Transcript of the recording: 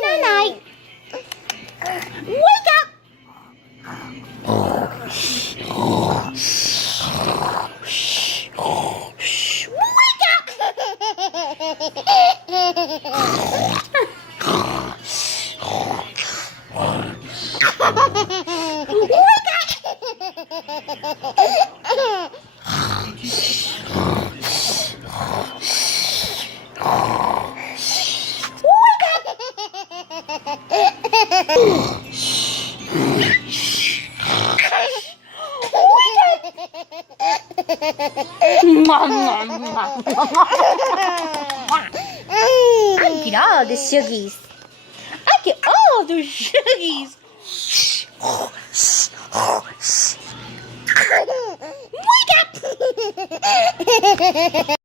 Nanay! Wake up! Wake up! I get all the suggies. I get all the suggies. Wake up!